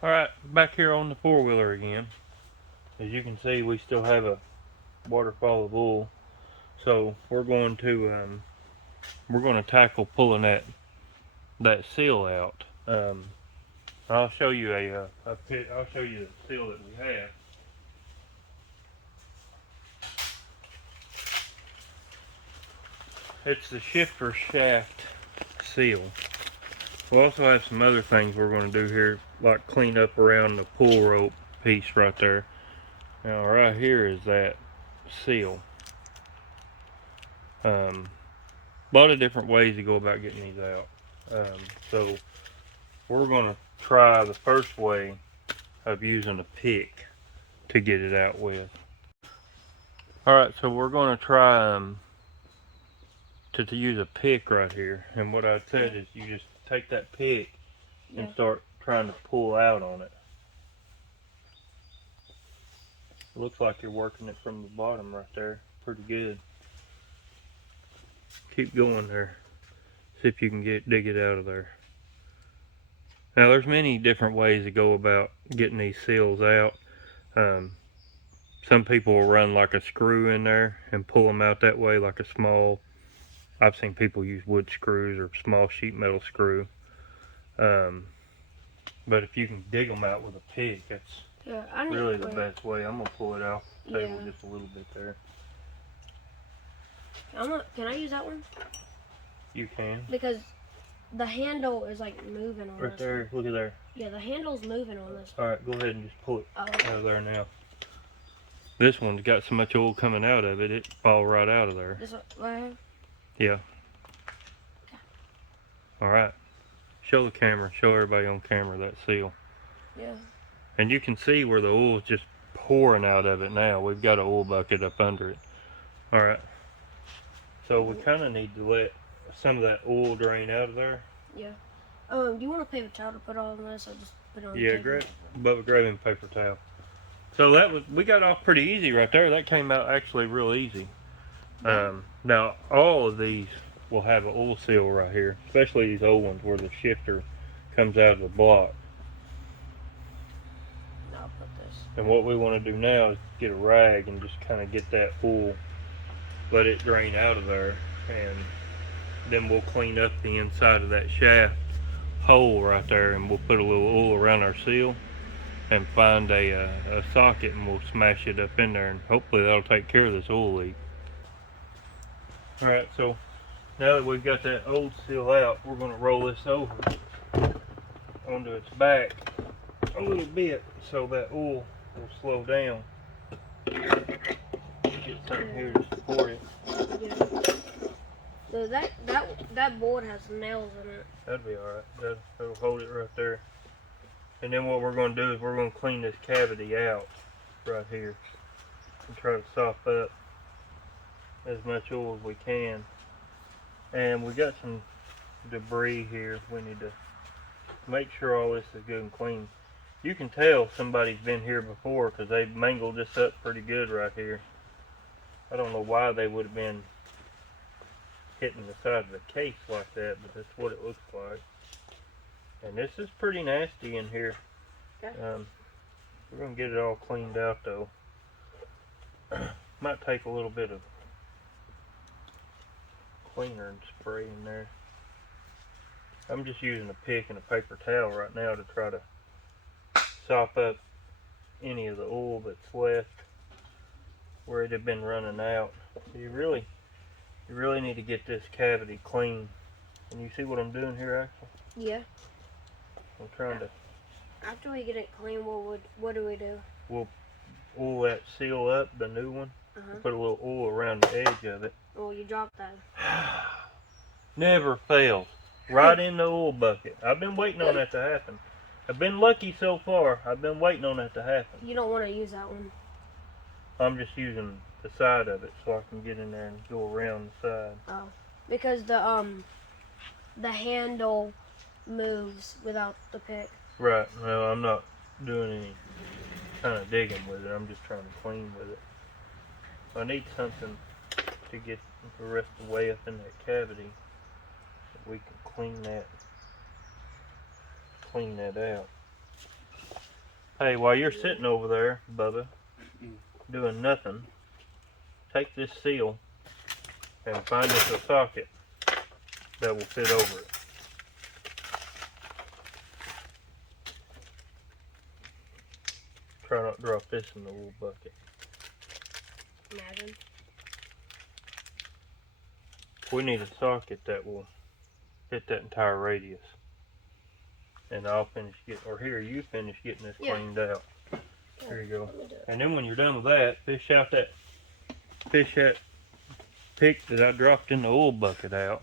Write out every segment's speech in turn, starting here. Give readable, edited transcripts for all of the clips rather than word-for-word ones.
Alright, back here on the four-wheeler again. As you can see, we still have a waterfall of oil. So we're going to tackle pulling that seal out. I'll show you I'll show you the seal that we have. It's the shifter shaft seal. We'll also have some other things we're going to do here, like clean up around the pull rope piece right there. Now right here is that seal. A lot of different ways to go about getting these out. So we're going to try the first way of using a pick to get it out with. Alright, so we're going to try to use a pick right here. And what I said is you just take that pick and start trying to pull out on it. It looks like you're working it from the bottom right there. Pretty good. Keep going there. See if you can dig it out of there. Now there's many different ways to go about getting these seals out. Some people will run like a screw in there and pull them out that way, like a small, I've seen people use wood screws or small sheet metal screw. But if you can dig them out with a pick, that's really the best way. I'm going to pull it off the table just a little bit there. Can I use that one? You can. Because the handle is like moving on right this there, one. look at there. Yeah, the handle's moving on this. Alright, go ahead and just pull it out of there now. This one's got so much oil coming out of it, it'll fall right out of there. This one right here? Yeah. Alright. Show the camera, show everybody on camera that seal. Yeah. And you can see where the oil's just pouring out of it now. We've got an oil bucket up under it. Alright. So we kind of need to let some of that oil drain out of there. Yeah. Do you want a paper towel to put on this, or just put it on? Yeah, grab him a paper towel. So we got off pretty easy right there. That came out actually real easy. Now all of these will have an oil seal right here, especially these old ones where the shifter comes out of the block. I'll put this. And what we want to do now is get a rag and just kind of get that oil, let it drain out of there, and then we'll clean up the inside of that shaft hole right there, and we'll put a little oil around our seal and find a socket, and we'll smash it up in there, and hopefully that'll take care of this oil leak. Alright, so now that we've got that old seal out, we're going to roll this over onto its back a little bit so that oil will slow down. Get something here to support it. Yeah. So that board has nails in it. That'll be alright. That'll hold it right there. And then what we're going to do is we're going to clean this cavity out right here and try to soften up as much oil as we can. And we got some debris here. We need to make sure all this is good and clean. You can tell somebody's been here before because they've mangled this up pretty good right here. I don't know why they would have been hitting the side of the case like that, but that's what it looks like. And this is pretty nasty in here. Okay. We're going to get it all cleaned out though. Might take a little bit of cleaner and spray in there. I'm just using a pick and a paper towel right now to try to sop up any of the oil that's left where it had been running out. So you really need to get this cavity clean. And you see what I'm doing here, Axel? Yeah. I'm trying to. After we get it clean, what do we do? We'll oil that seal up, the new one. Put a little oil around the edge of it. Oh, you dropped that. Never fails. Right in the oil bucket. I've been waiting on that to happen. I've been lucky so far. I've been waiting on that to happen. You don't want to use that one. I'm just using the side of it so I can get in there and go around the side. Oh, because the handle moves without the pick. Right. No, I'm not doing any kind of digging with it. I'm just trying to clean with it. I need something to get the rest of the way up in that cavity so we can clean that out. Hey, while you're sitting over there, Bubba, doing nothing, take this seal and find us a socket that will fit over it. Try not to drop this in the little bucket. Imagine. We need a socket that will fit that entire radius. And I'll finish you finish getting this cleaned out. There you go. And then when you're done with that, fish that pick that I dropped in the oil bucket out.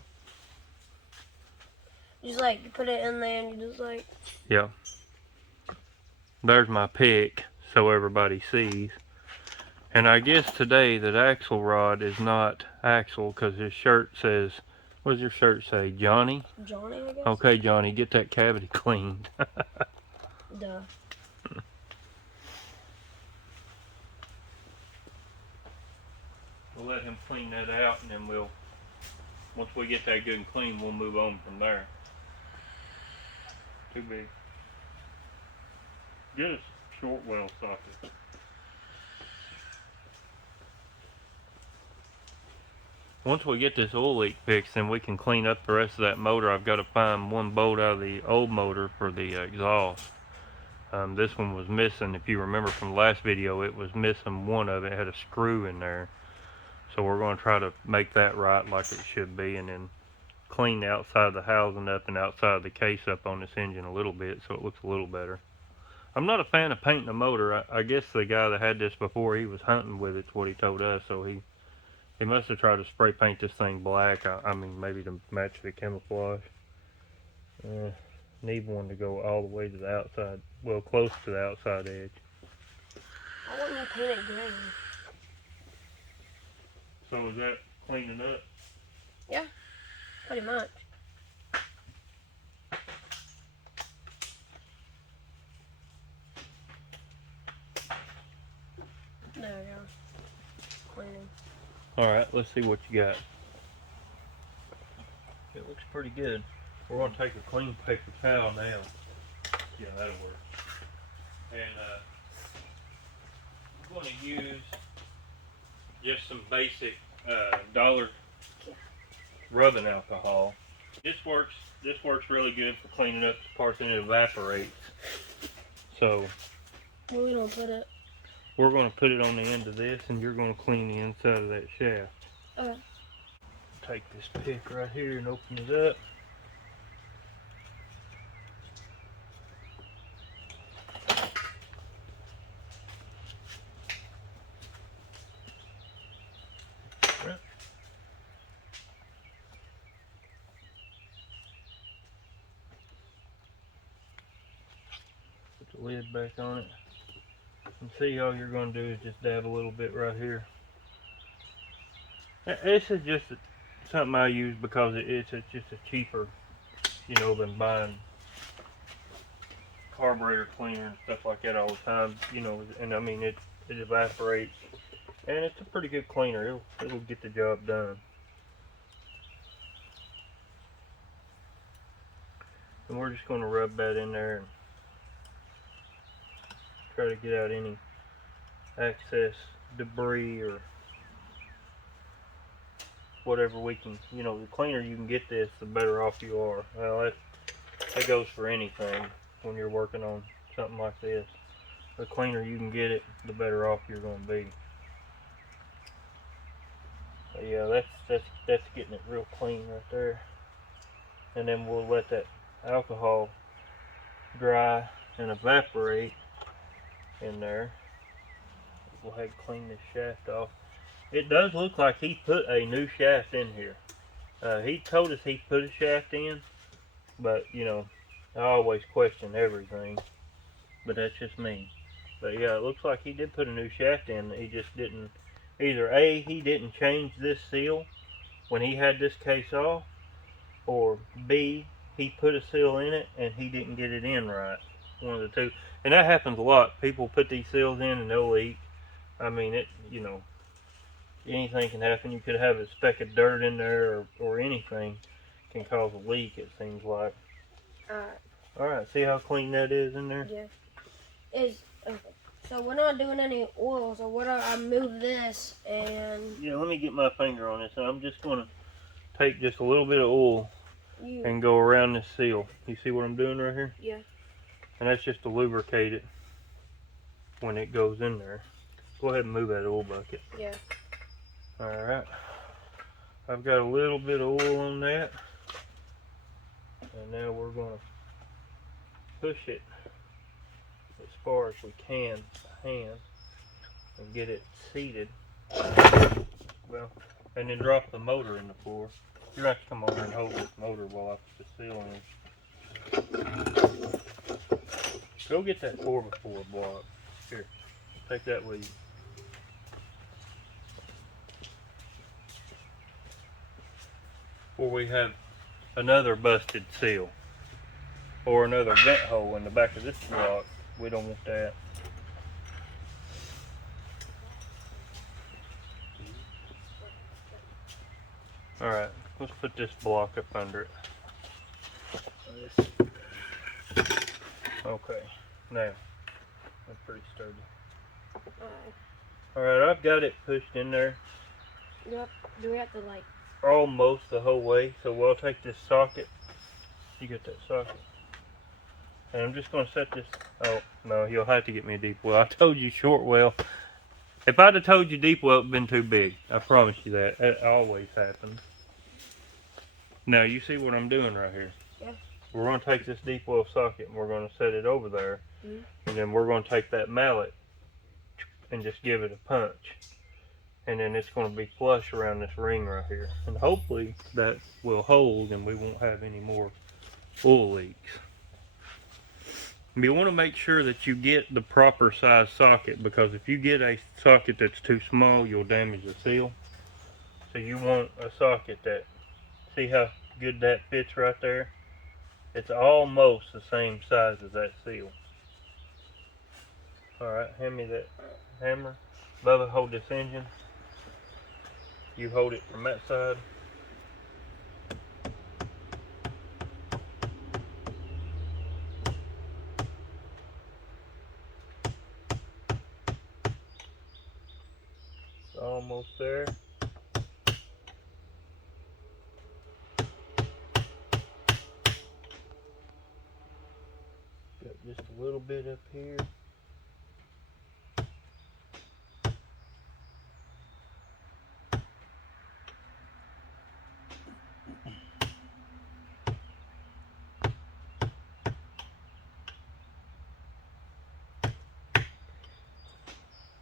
Just like you put it in there and you just like. Yeah. There's my pick so everybody sees. And I guess today that Axel Rod is not Axel because his shirt says, what does your shirt say, Johnny? Johnny, I guess. Okay, Johnny, get that cavity cleaned. Duh. We'll let him clean that out, and then once we get that good and clean, we'll move on from there. Too big. Get a short well socket. Once we get this oil leak fixed, then we can clean up the rest of that motor. I've got to find one bolt out of the old motor for the exhaust. This one was missing. If you remember from the last video, it was missing one of it. It had a screw in there. So we're going to try to make that right like it should be, and then clean the outside of the housing up and outside of the case up on this engine a little bit so it looks a little better. I'm not a fan of painting the motor. I guess the guy that had this before, he was hunting with it's what he told us, so he must have tried to spray paint this thing black. I mean, maybe to match the camouflage. Need one to go all the way to the outside, well, close to the outside edge. I want to paint it green. So is that cleaning up? Yeah, pretty much. There we go. Cleaning. Alright, let's see what you got. It looks pretty good. We're going to take a clean paper towel now. Yeah, that'll work. And I'm going to use just some basic dollar rubbing alcohol. This works really good for cleaning up the parts and it evaporates. So Where we gonna put it? we're going to put it on the end of this, and you're going to clean the inside of that shaft. Okay. Take this pick right here and open it up. Put the lid back on it. And see, all you're going to do is just dab a little bit right here. This is just something I use because it's just a cheaper, than buying carburetor cleaner and stuff like that all the time, and I mean it evaporates, and it's a pretty good cleaner. It'll get the job done. And we're just going to rub that in there and try to get out any excess debris or whatever we can. The cleaner you can get this, the better off you are. Well, that goes for anything when you're working on something like this. The cleaner you can get it, the better off you're going to be. But yeah, that's getting it real clean right there. And then we'll let that alcohol dry and evaporate in there. We'll go ahead and clean this shaft off. It does look like he put a new shaft in here. He told us he put a shaft in, but I always question everything. But that's just me. But yeah, it looks like he did put a new shaft in. He just didn't, either A, he didn't change this seal when he had this case off, or B, he put a seal in it and he didn't get it in right. One of the two. And that happens a lot. People put these seals in and they'll leak. I mean, anything can happen. You could have a speck of dirt in there, or anything can cause a leak, it seems like. Alright. Alright, see how clean that is in there? Yeah. is okay. So we're not doing any oil. So what? I move this and Yeah, let me get my finger on this. I'm just gonna take just a little bit of oil and go around this seal. You see what I'm doing right here? Yeah. And that's just to lubricate it when it goes in there. Go ahead and move that oil bucket. Yeah. Alright. I've got a little bit of oil on that. And now we're going to push it as far as we can by hand and get it seated. Well, and then drop the motor in the floor. You're going to have to come over and hold this motor while I put the seal in. Go get that 4x4 block. Here, take that with you. Or we have another busted seal or another vent hole in the back of this block. We don't want that. Alright, let's put this block up under it. Okay, now that's pretty sturdy. Alright, I've got it pushed in there. Yep. Do we have to like? Almost the whole way. So we'll take this socket. You get that socket. And I'm just going to set this. Oh, no, you'll have to get me a deep well. I told you short well. If I'd have told you deep well, it would have been too big. I promise you that. It always happens. Now, you see what I'm doing right here? Yeah. We're going to take this deep well socket and we're going to set it over there. And then we're going to take that mallet and just give it a punch. And then it's going to be flush around this ring right here. And hopefully that will hold and we won't have any more oil leaks. You want to make sure that you get the proper size socket, because if you get a socket that's too small, you'll damage the seal. So you want a socket that, see how good that fits right there? It's almost the same size as that seal. Alright, hand me that hammer. Bubba, hold this engine. You hold it from that side. It's almost there. Got just a little bit up here.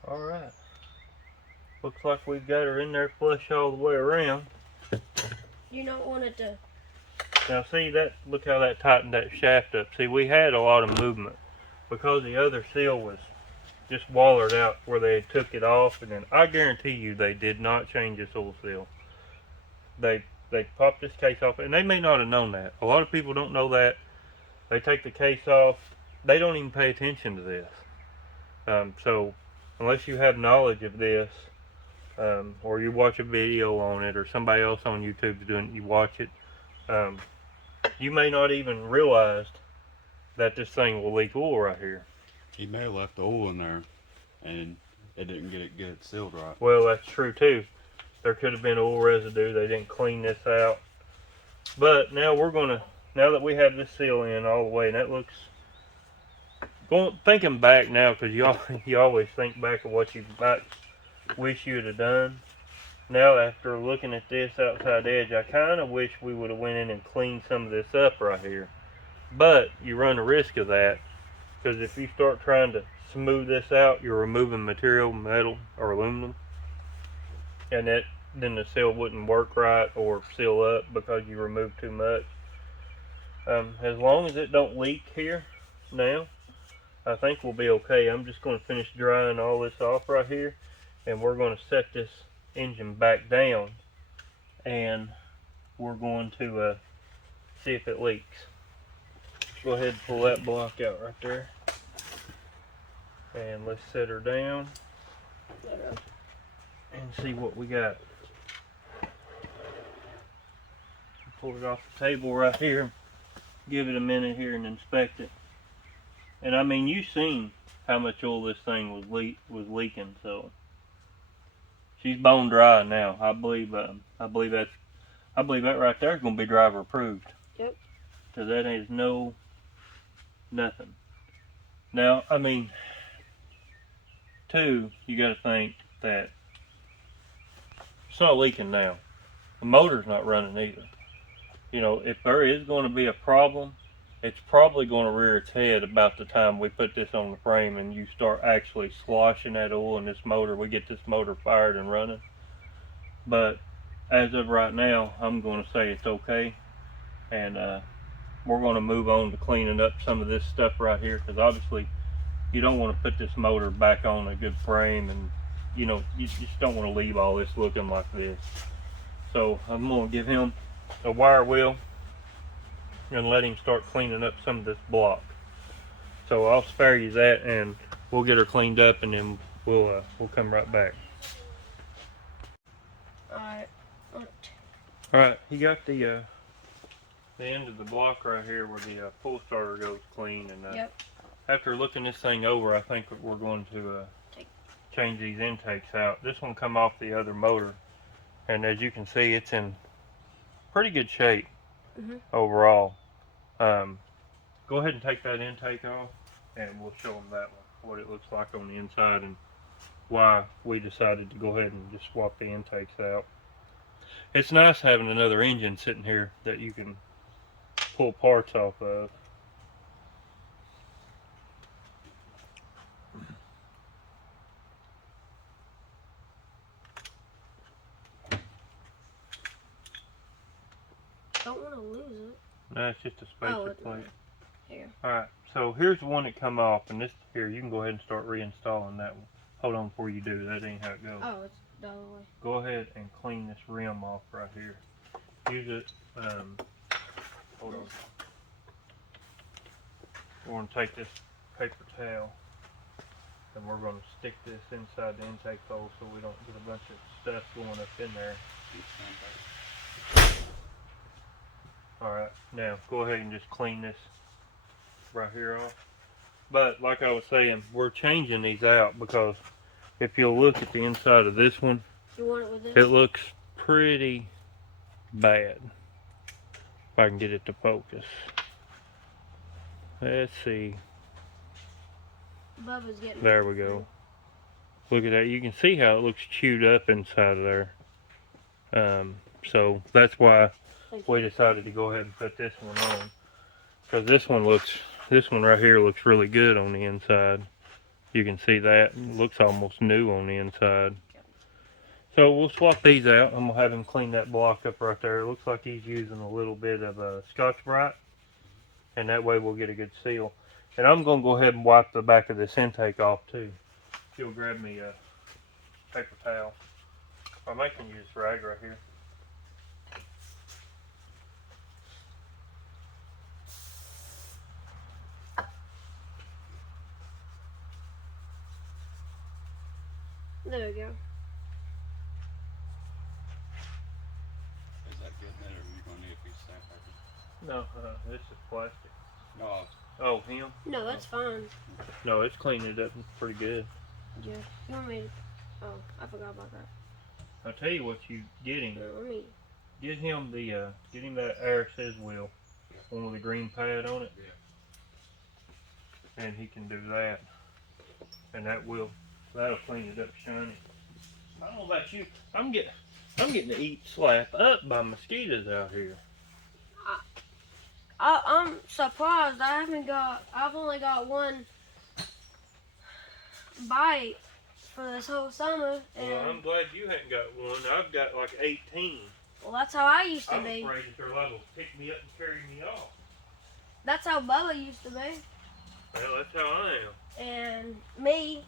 Alright. Looks like we've got her in there flush all the way around. You don't want it to. Now see that, look how that tightened that shaft up. See, we had a lot of movement because the other seal was just wallered out where they took it off, and then I guarantee you they did not change this oil seal. They popped this case off, and they may not have known that. A lot of people don't know that. They take the case off. They don't even pay attention to this. So unless you have knowledge of this, or you watch a video on it, or somebody else on YouTube's doing it, you watch it, you may not even realize that this thing will leak oil right here. He may have left the oil in there and it didn't get it sealed right. Well, that's true too. There could have been oil residue. They didn't clean this out. But now now that we have this seal in all the way, and that looks, thinking back now, because you always think back of what you might wish you'd have done. Now, after looking at this outside edge, I kind of wish we would have went in and cleaned some of this up right here. But you run the risk of that, because if you start trying to smooth this out, you're removing material, metal or aluminum, and then the seal wouldn't work right or seal up because you removed too much. As long as it don't leak here now, I think we'll be okay. I'm just going to finish drying all this off right here, and we're going to set this engine back down, and we're going to see if it leaks. Go ahead and pull that block out right there, and let's set her down and see what we got. Pull it off the table right here, give it a minute here and inspect it. And I mean, you've seen how much oil this thing was leaking. So she's bone dry now. I believe that right there is going to be driver approved. Yep. Because that is nothing. Now, I mean, too, you got to think that it's not leaking now. The motor's not running either. You know, if there is going to be a problem, it's probably going to rear its head about the time we put this on the frame and you start actually sloshing that oil in this motor. We get this motor fired and running. But as of right now, I'm going to say it's okay. And we're going to move on to cleaning up some of this stuff right here, because obviously you don't want to put this motor back on a good frame, and you know, you just don't want to leave all this looking like this. So I'm going to give him a wire wheel and let him start cleaning up some of this block. So I'll spare you that, and we'll get her cleaned up, and then we'll come right back. Alright, you got the end of the block right here where the pull starter goes clean, and yep. After looking this thing over, I think we're going to change these intakes out. This one come off the other motor, and as you can see, it's in pretty good shape overall. Go ahead and take that intake off, and we'll show them that one, what it looks like on the inside, and why we decided to go ahead and just swap the intakes out. It's nice having another engine sitting here that you can pull parts off of. Don't want to lose it. No, it's just a spacer plate. Here. Alright, so here's the one that come off, and this here, you can go ahead and start reinstalling that one. Hold on before you do, that ain't how it goes. Oh, it's the other way. Go ahead and clean this rim off right here. Use it, hold on. We're going to take this paper towel, and we're going to stick this inside the intake hole so we don't get a bunch of stuff going up in there. Alright, now go ahead and just clean this right here off. But like I was saying, we're changing these out because if you'll look at the inside of this one, you want it with this? It looks pretty bad. If I can get it to focus. Let's see. Bubba's getting There we go. Look at that. You can see how it looks chewed up inside of there. So that's why we decided to go ahead and put this one on, because this one right here looks really good on the inside. You can see that it looks almost new on the inside. So we'll swap these out. I'm gonna have him clean that block up right there. It looks like he's using a little bit of Scotch-Brite, and that way we'll get a good seal. And I'm gonna go ahead and wipe the back of this intake off too. If you'll grab me a paper towel. I'm making use this rag right here. There we go. Is that getting it, or are you going to need a piece of sandpaper? No, this is plastic. No. Oh, him? No, that's fine. No, it's cleaning it up pretty good. Yeah. You want me to... Oh, I forgot about that. I'll tell you what you get him. Let me... Get him that RSS wheel, one with the green pad on it. Yeah. And he can do that. And that'll clean it up shiny. I don't know about you. I'm getting to eat slap up by mosquitoes out here. I'm surprised. I've only got one bite for this whole summer. And Well, I'm glad you hadn't got one. I've got like 18. well, that's how I used to I'm be. afraid that they're liable to pick me up and carry me off. That's how Bubba used to be. Well, that's how I am. And me.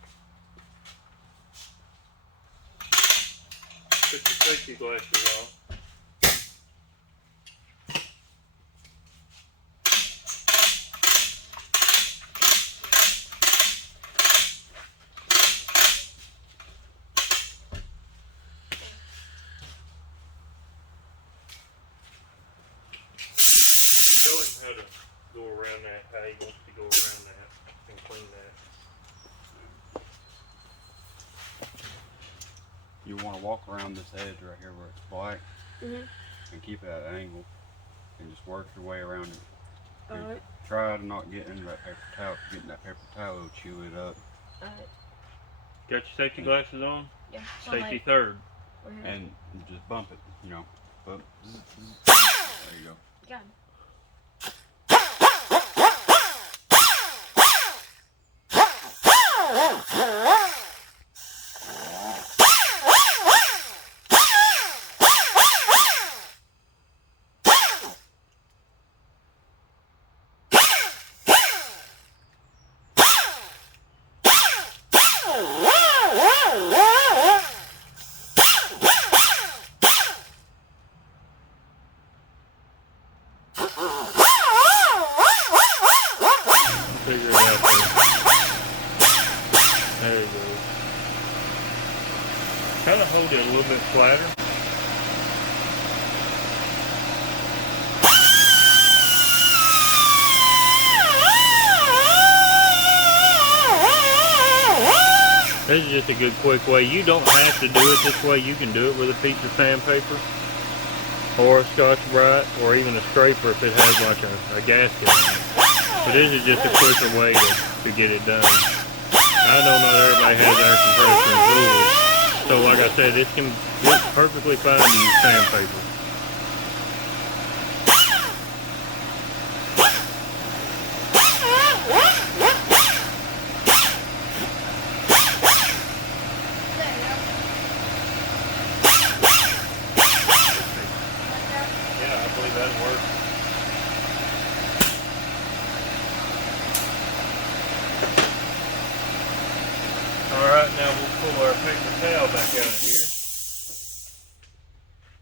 Put your safety glasses on. Show him how to go around that, how he wants to go around that and clean that. you want to walk around this edge right here where it's black, and keep it at an angle, and just work your way around it. Alright. Try to not get into that paper towel. Getting that paper towel will chew it up. Alright. Got your safety glasses on? Yeah. So Safety like, third. And just bump it, you know. Bump. There you go. God. Figure it out there. There you go. Kind of hold it a little bit flatter. This is just a good quick way. You don't have to do it this way. You can do it with a piece of sandpaper or a Scotch-Brite or even a scraper if it has like a gasket on it. But this is just a quicker way to get it done. I know not everybody has air compression tools. So like I said, it's perfectly fine to use sandpaper. Yeah, I believe that'll work. Alright, now we'll pull our paper towel back out of here.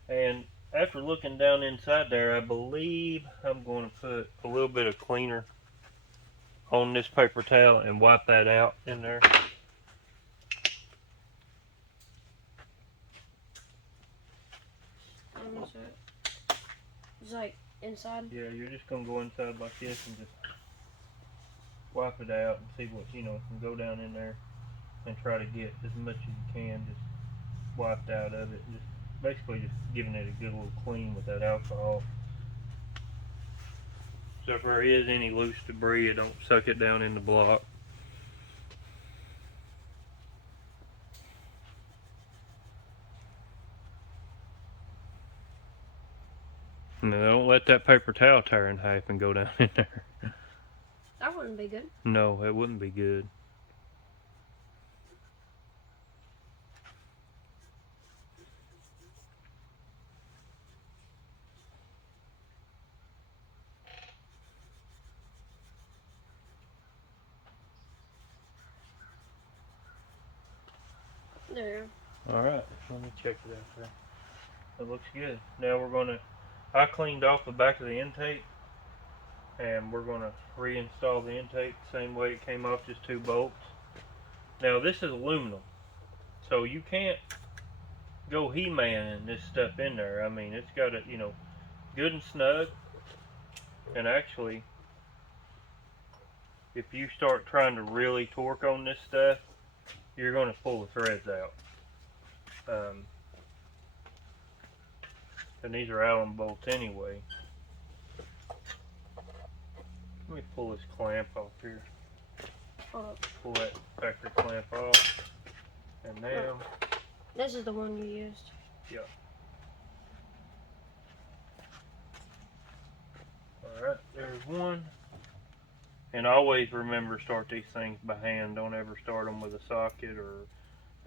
And after looking down inside there, I believe I'm going to put a little bit of cleaner on this paper towel and wipe that out in there. It's like inside. Yeah, you're just going to go inside like this and just wipe it out and see what, and go down in there and try to get as much as you can just wiped out of it. Just basically just giving it a good little clean with that alcohol. So if there is any loose debris, it don't suck it down in the block. Now don't let that paper towel tear in half and go down in there. That wouldn't be good. No, it wouldn't be good. There. Alright, let me check it out there. It looks good. Now I cleaned off the back of the intake, and we're gonna reinstall the intake the same way it came off, just 2 bolts. Now this is aluminum, so you can't go He-Man this stuff in there. I mean, it's got it, good and snug. And actually, if you start trying to really torque on this stuff, you're going to pull the threads out. And these are Allen bolts anyway. Let me pull this clamp off here. Pull that factory clamp off. And now... This is the one you used. Yeah. Alright, there's one. And always remember, start these things by hand. Don't ever start them with a socket or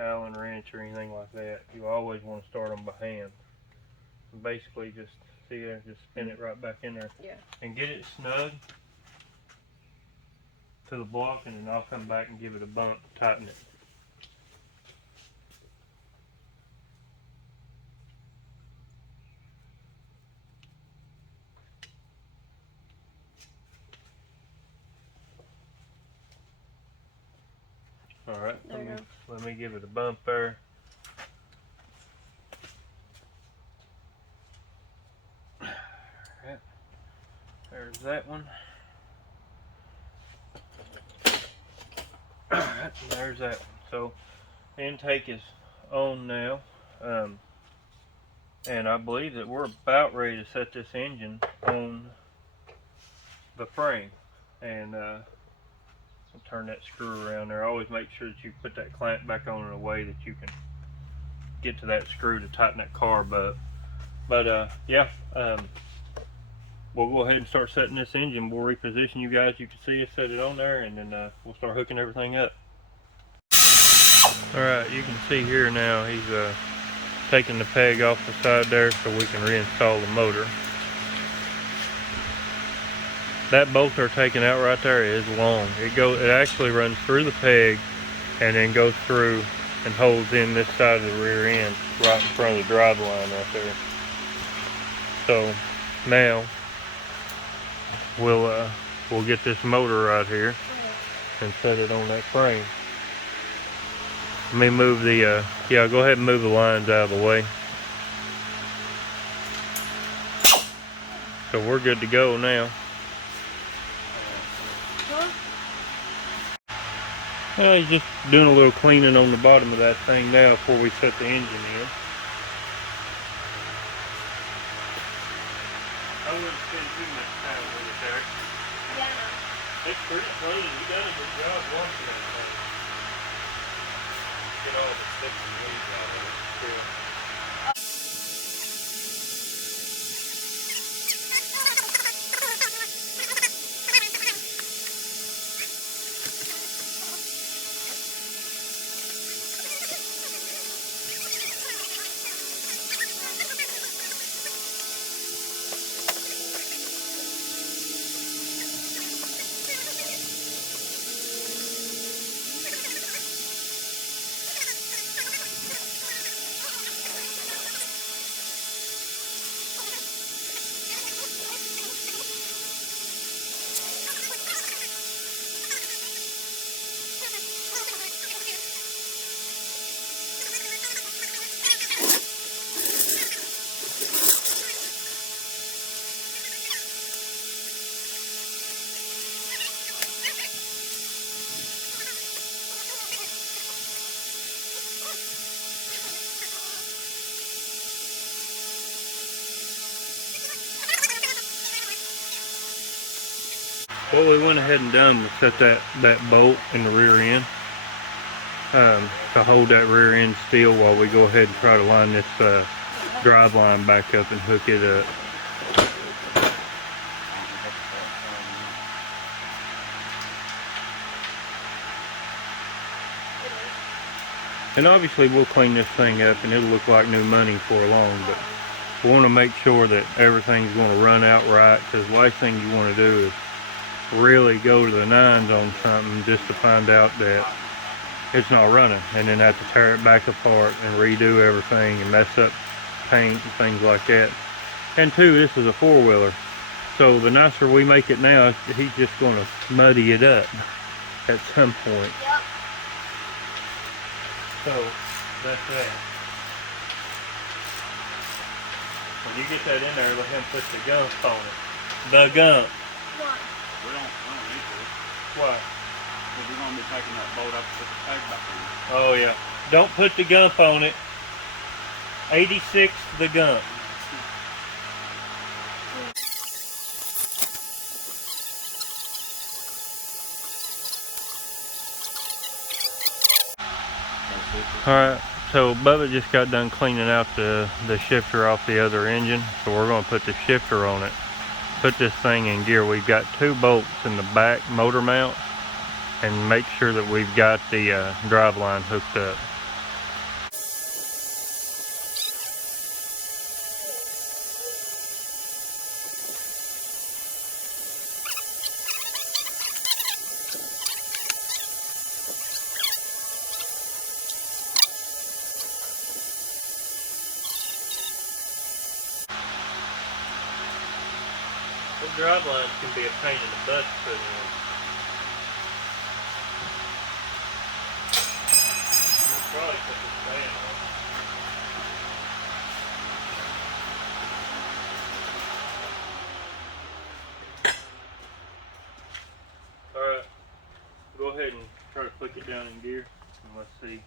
Allen wrench or anything like that. You always want to start them by hand. And basically just spin it right back in there. Yeah. And get it snug to the block, and then I'll come back and give it a bump, tighten it. Alright, let me give it a bump there. Alright, there's that one. Alright, there's that one. So, the intake is on now. And I believe that we're about ready to set this engine on the frame. And I'll turn that screw around there. Always make sure that you put that clamp back on in a way that you can get to that screw to tighten that carb up. But yeah, we'll go ahead and start setting this engine. We'll reposition you guys. You can see us set it on there, and then we'll start hooking everything up. Alright, you can see here now he's taking the peg off the side there so we can reinstall the motor. That bolt they're taking out right there is long. It actually runs through the peg and then goes through and holds in this side of the rear end right in front of the drive line right there. So now we'll get this motor right here and set it on that frame. Let me move the, yeah, go ahead and move the lines out of the way. So we're good to go now. He's just doing a little cleaning on the bottom of that thing now before we set the engine in. I wouldn't spend too much time with it there. Yeah. It's pretty clean. You done a good job washing that thing. Get all the sticks and leaves out of it. Yeah. What we went ahead and done was set that bolt in the rear end to hold that rear end still while we go ahead and try to line this drive line back up and hook it up. And obviously we'll clean this thing up and it'll look like new money for long, but we want to make sure that everything's going to run out right, because the last thing you want to do is really go to the nines on something just to find out that it's not running, and then have to tear it back apart and redo everything and mess up paint and things like that. And two, this is a four-wheeler, so the nicer we make it now, he's just going to muddy it up at some point. Yep. So that's that. When you get that in there, let him put the gump on it. The gump. What? We don't need to. Why? Because we're going to be taking that bolt up to put the peg back in. Oh yeah. Don't put the gump on it. 86 the gump. Alright, so Bubba just got done cleaning out the shifter off the other engine, so we're going to put the shifter on it. Put this thing in gear. We've got 2 bolts in the back motor mount, and make sure that we've got the drive line hooked up. The drive lines can be a pain in the butt to put in. Probably put this fan on. Alright, go ahead and try to click it down in gear, and let's see.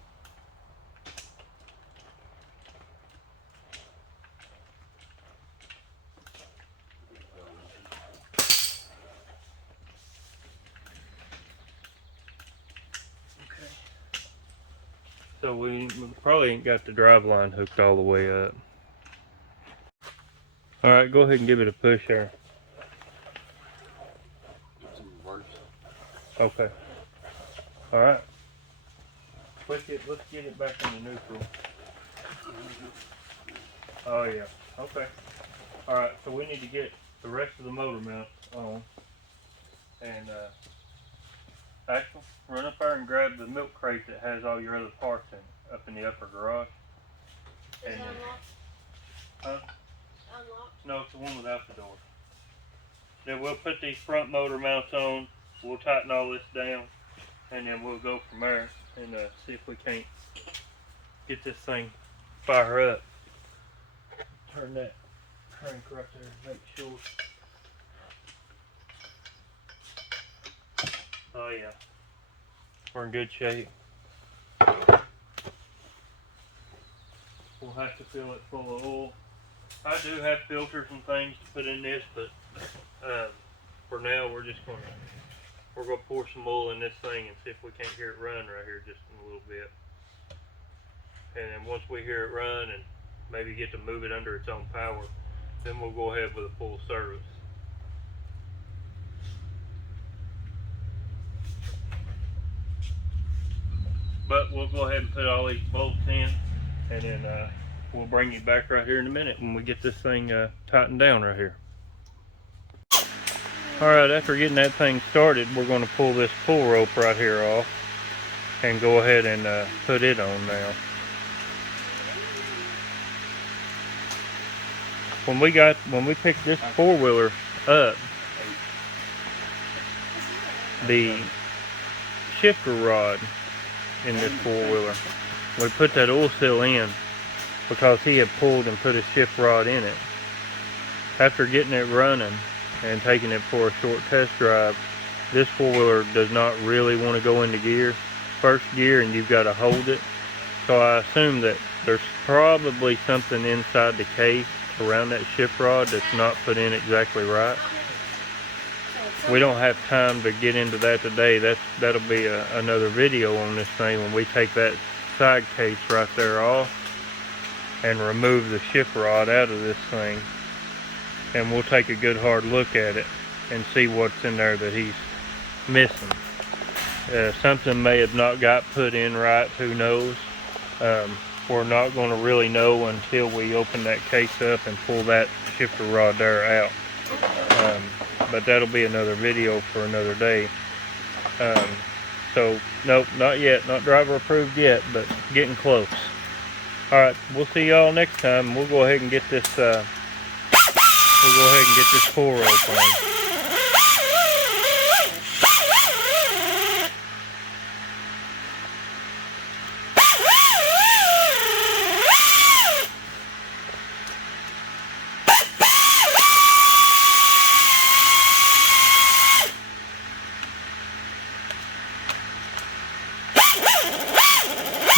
So we probably ain't got the drive line hooked all the way up. Alright, go ahead and give it a push there. Okay. Alright. Let's get it back into neutral. Oh yeah. Okay. Alright, so we need to get the rest of the motor mount on. And Axel, run up there and grab the milk crate that has all your other parts in it, up in the upper garage. Is it unlocked? Huh? Unlocked? No, it's the one without the door. Then we'll put these front motor mounts on, we'll tighten all this down, and then we'll go from there and see if we can't get this thing fire up. Turn that crank right there, make sure. Oh yeah, we're in good shape. We'll have to fill it full of oil. I do have filters and things to put in this, but for now we're gonna pour some oil in this thing and see if we can't hear it run right here just in a little bit. And then once we hear it run and maybe get to move it under its own power, then we'll go ahead with a full service. But we'll go ahead and put all these bolts in, and then we'll bring you back right here in a minute when we get this thing tightened down right here. Alright, after getting that thing started, we're going to pull this pull rope right here off and go ahead and put it on now. When we picked this 4-wheeler up, the shifter rod in this 4-wheeler, we put that oil seal in because he had pulled and put a shift rod in it. After getting it running and taking it for a short test drive, this 4-wheeler does not really want to go into first gear, and you've got to hold it. So I assume that there's probably something inside the case around that shift rod that's not put in exactly right. We don't have time to get into that today. That'll be another video on this thing when we take that side case right there off and remove the shift rod out of this thing, and we'll take a good hard look at it and see what's in there that he's missing. Something may have not got put in right, who knows. We're not going to really know until we open that case up and pull that shifter rod there out. But that'll be another video for another day. So nope, not yet, not driver approved yet, but getting close. Alright, we'll see y'all next time. We'll go ahead and get this pull rope on.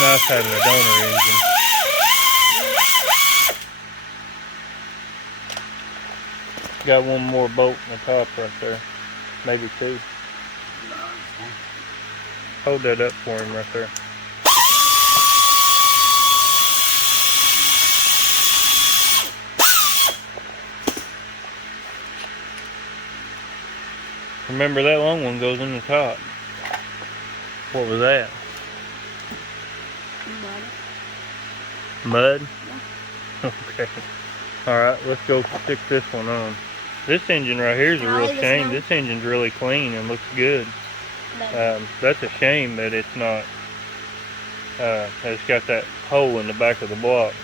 Nice having a donor engine. Got one more bolt in the top right there. Maybe two. Hold that up for him right there. Remember, that long one goes in the top. What was that? Mud? Yeah. Okay. Alright, let's go stick this one on. This engine right here is a real shame. This engine's really clean and looks good. That's a shame that it's not, it's got that hole in the back of the block.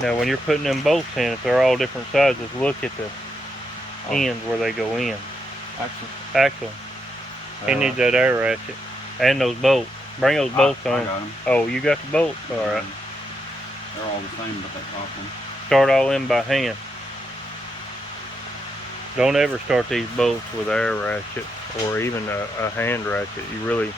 Now when you're putting them bolts in, if they're all different sizes, look at the ends where they go in. Axle. He needs that air ratchet. And those bolts. Bring those bolts on. I got them. Oh, you got the bolts? Alright. They're all the same but that top one. Start all in by hand. Don't ever start these bolts with an air ratchet or even a hand ratchet. You really,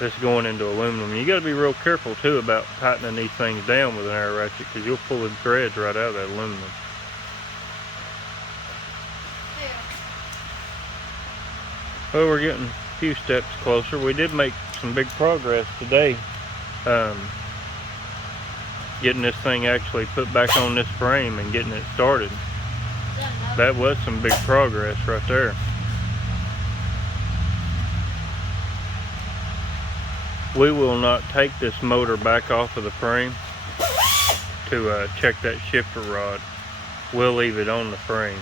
this is going into aluminum. You got to be real careful too about tightening these things down with an air ratchet, because you'll pull the threads right out of that aluminum. Well, we're getting a few steps closer. We did make some big progress today. Getting this thing actually put back on this frame and getting it started. That was some big progress right there. We will not take this motor back off of the frame to check that shifter rod. We'll leave it on the frame.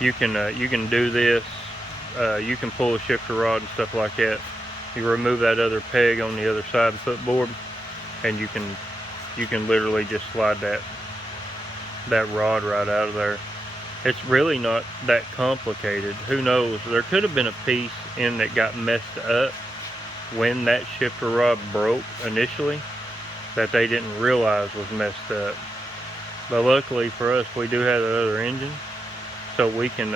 You can do this. You can pull a shifter rod and stuff like that. You remove that other peg on the other side of the footboard, and you can literally just slide that rod right out of there. It's really not that complicated. Who knows? There could have been a piece in that got messed up when that shifter rod broke initially that they didn't realize was messed up. But luckily for us, we do have that other engine, so we can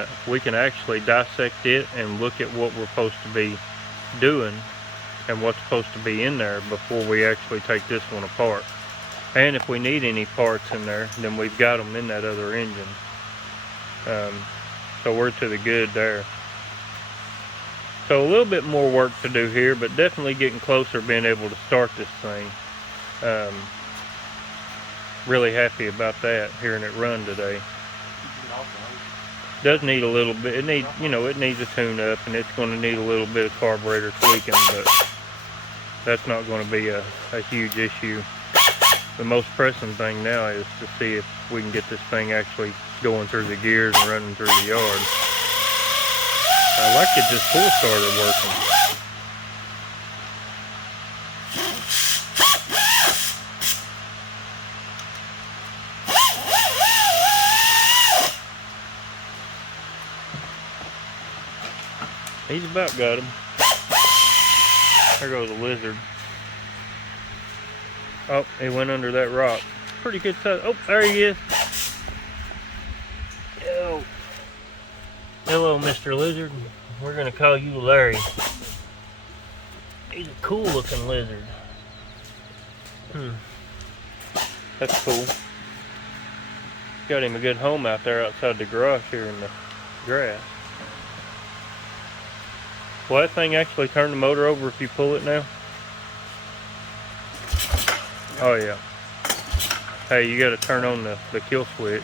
actually dissect it and look at what we're supposed to be doing and what's supposed to be in there before we actually take this one apart. And if we need any parts in there, then we've got them in that other engine. So we're to the good there. So a little bit more work to do here, but definitely getting closer being able to start this thing. Really happy about that, hearing it run today. Does need a little bit, it needs a tune up, and it's going to need a little bit of carburetor tweaking, but that's not going to be a huge issue. The most pressing thing now is to see if we can get this thing actually going through the gears and running through the yard. I like it just full started working. He's about got him. There goes a lizard. Oh, he went under that rock. Pretty good size. Oh, there he is. Yo. Hello, Mr. Lizard. We're gonna call you Larry. He's a cool looking lizard. That's cool. Got him a good home out there outside the garage here in the grass. Will that thing actually turn the motor over if you pull it now? Oh yeah. Hey, you gotta turn on the kill switch.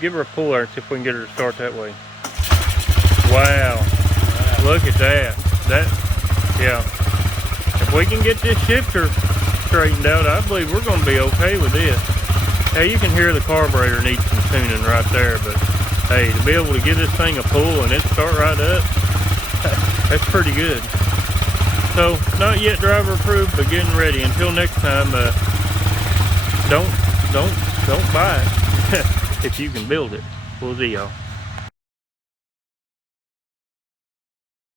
Give her a pull there and see if we can get her to start that way. Wow. Look at that. Yeah. If we can get this shifter straightened out, I believe we're gonna be okay with this. Hey, you can hear the carburetor needs some tuning right there, but hey, to be able to give this thing a pull and it start right up, that's pretty good. So, not yet driver approved, but getting ready. Until next time, don't buy it if you can build it. We'll see y'all.